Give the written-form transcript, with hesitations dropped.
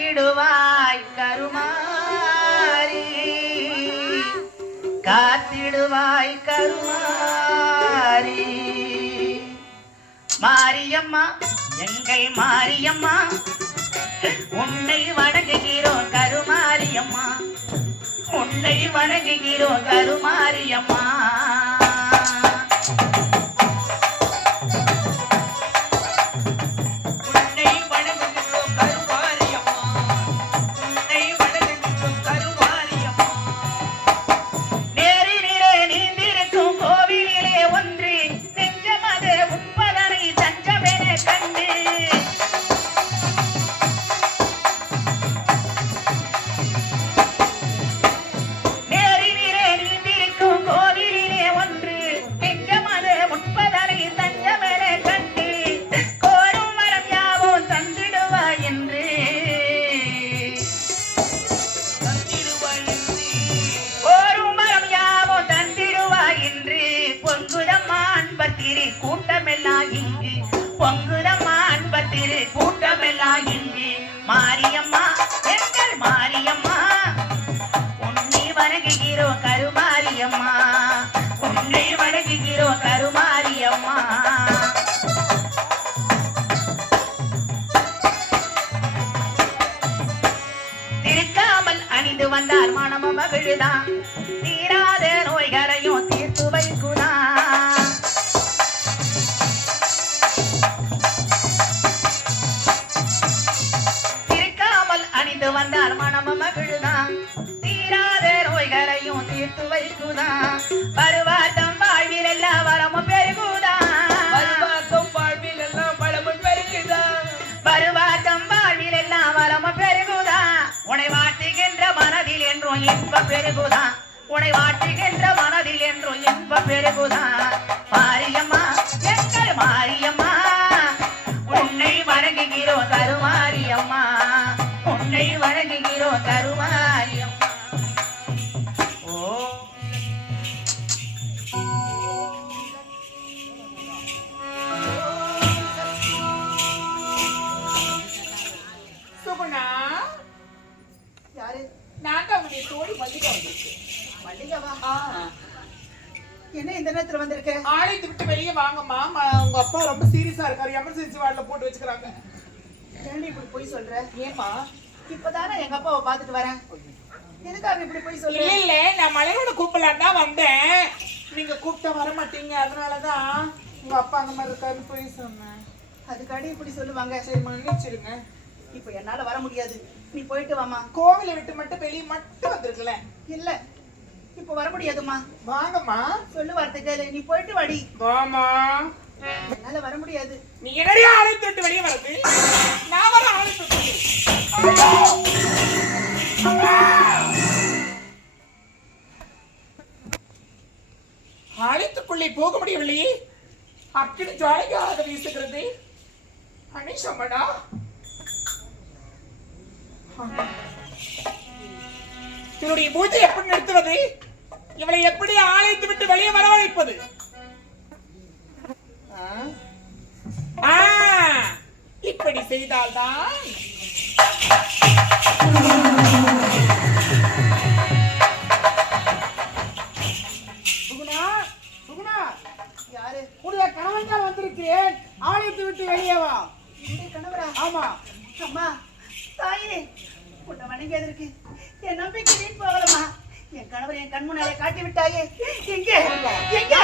காத்திடுவாய் கருமாரி காத்திடுவாய் கருமாரி மாரியம்மா எங்கள் மாரியம்மா உன்னை வணங்குகிறோம் கருமாரியம்மா உன்னை வணங்குகிறோம் கருமாரியம்மா கூட்டமெல்லாம் இங்கு பொங்குதம்மா அன்பத்திரு கூட்டமெல்லாம் இங்கு மாரியம்மா எங்கள் மாரியம்மா உன்னை வணங்குகிறோம் கருமாரியம்மா உன்னை வணங்குகிறோம் கருமாரியம்மா திருக்காமல் அணிந்து வந்தார் மனம மகிழ்தான் தீராத நோய்களையும் தீர்த்து வைக்குதான் வந்தார் மனம மகிழ்தான் தீராத நோய்களையும் தீர்த்து வைக்குதான் பருவாட்டம் வாழ்வில் எல்லாம் வளமும் பெருகுதான் பருவாட்டம் வாழ்வில் எல்லாம் வளமும் பெருகுதான் பருவாட்டம் வாழ்வில் எல்லாம் வளமும் பெருகுதான் உன்னை வாட்டுகின்ற மனதில் என்றும் இன்பம் பெருகுதான் உன்னை வாட்டுகின்ற மனதில் என்றும் இன்பம் பெருகுதான் மாரியம்மா எங்கள் மாரியம்மா உன்னை வணங்குகிறோம் கருமாரியம்மா உன்னை வணங்குகிறோம் கருமாரியம்மா சுகுணா யாரு நான் அவனுடைய தோழி மல்லிகா வந்திருக்கேன் மல்லிகாவா என்ன இந்த நேரத்துல வந்திருக்க ஆலயத்தை விட்டு வெளியே வாங்கம்மா உங்க அப்பா ரொம்ப சீரியஸா இருக்காரு எமர்ஜென்சி வார்டுல போட்டு வச்சுக்கிறாங்க ஏன்டி இப்படி போய் சொல்ற ஏமா இப்பதானே எங்க அப்பாவை பாத்துட்டு வரேன் எதுக்காக இப்படி போய் சொல்ற இல்ல இல்ல நான் மலையோட கூப்பிடலாம் தான் வந்தேன் நீங்க கூப்பிட்டா வர மாட்டீங்க அதனாலதான் உங்க அப்பா அந்த மாதிரி இருக்காருன்னு போய் சொன்னேன் அதுக்காடி இப்படி சொல்லுவாங்க சரி மன்னிச்சிருங்க இப்ப என்னால வர முடியாது நீ போயிட்டு வாமா கோவிலை விட்டு மட்டும் வெளியே மட்டும் வந்திருக்கல இல்ல இப்ப வர முடியாதுமா வாங்கம்மா சொல்லு வார்த்தை கேளு நீ போயிட்டு வாடி வாமா என்னால வர முடியாது நீ என்னடி ஆலயத்தை விட்டு வெளியே வரது நான் வர ஆலயத்தை ஆலயத்துக்குள்ளே போக முடியவில்லையே அப்படி ஜாலியாக வீசுகிறது அனிஷம்மடா இவருடைய பூஜை எப்படி நிறுத்துவது இவளை எப்படி ஆலயத்தை விட்டு வெளியே வரவழைப்பது இப்படி செய்தால்தான் சுகுணா சுகுணா யாரு உடைய கணவன் தான் வந்திருக்கிறேன் ஆலயத்தை விட்டு வெளியே வா கணவரா ஆமா அம்மா தாயே உன்னை வணங்கியதற்கு என் நம்பிக்கை வீண் போகலமா என் கணவர் என் கண் முன்னாலே காட்டி விட்டாயே எங்கே எங்கே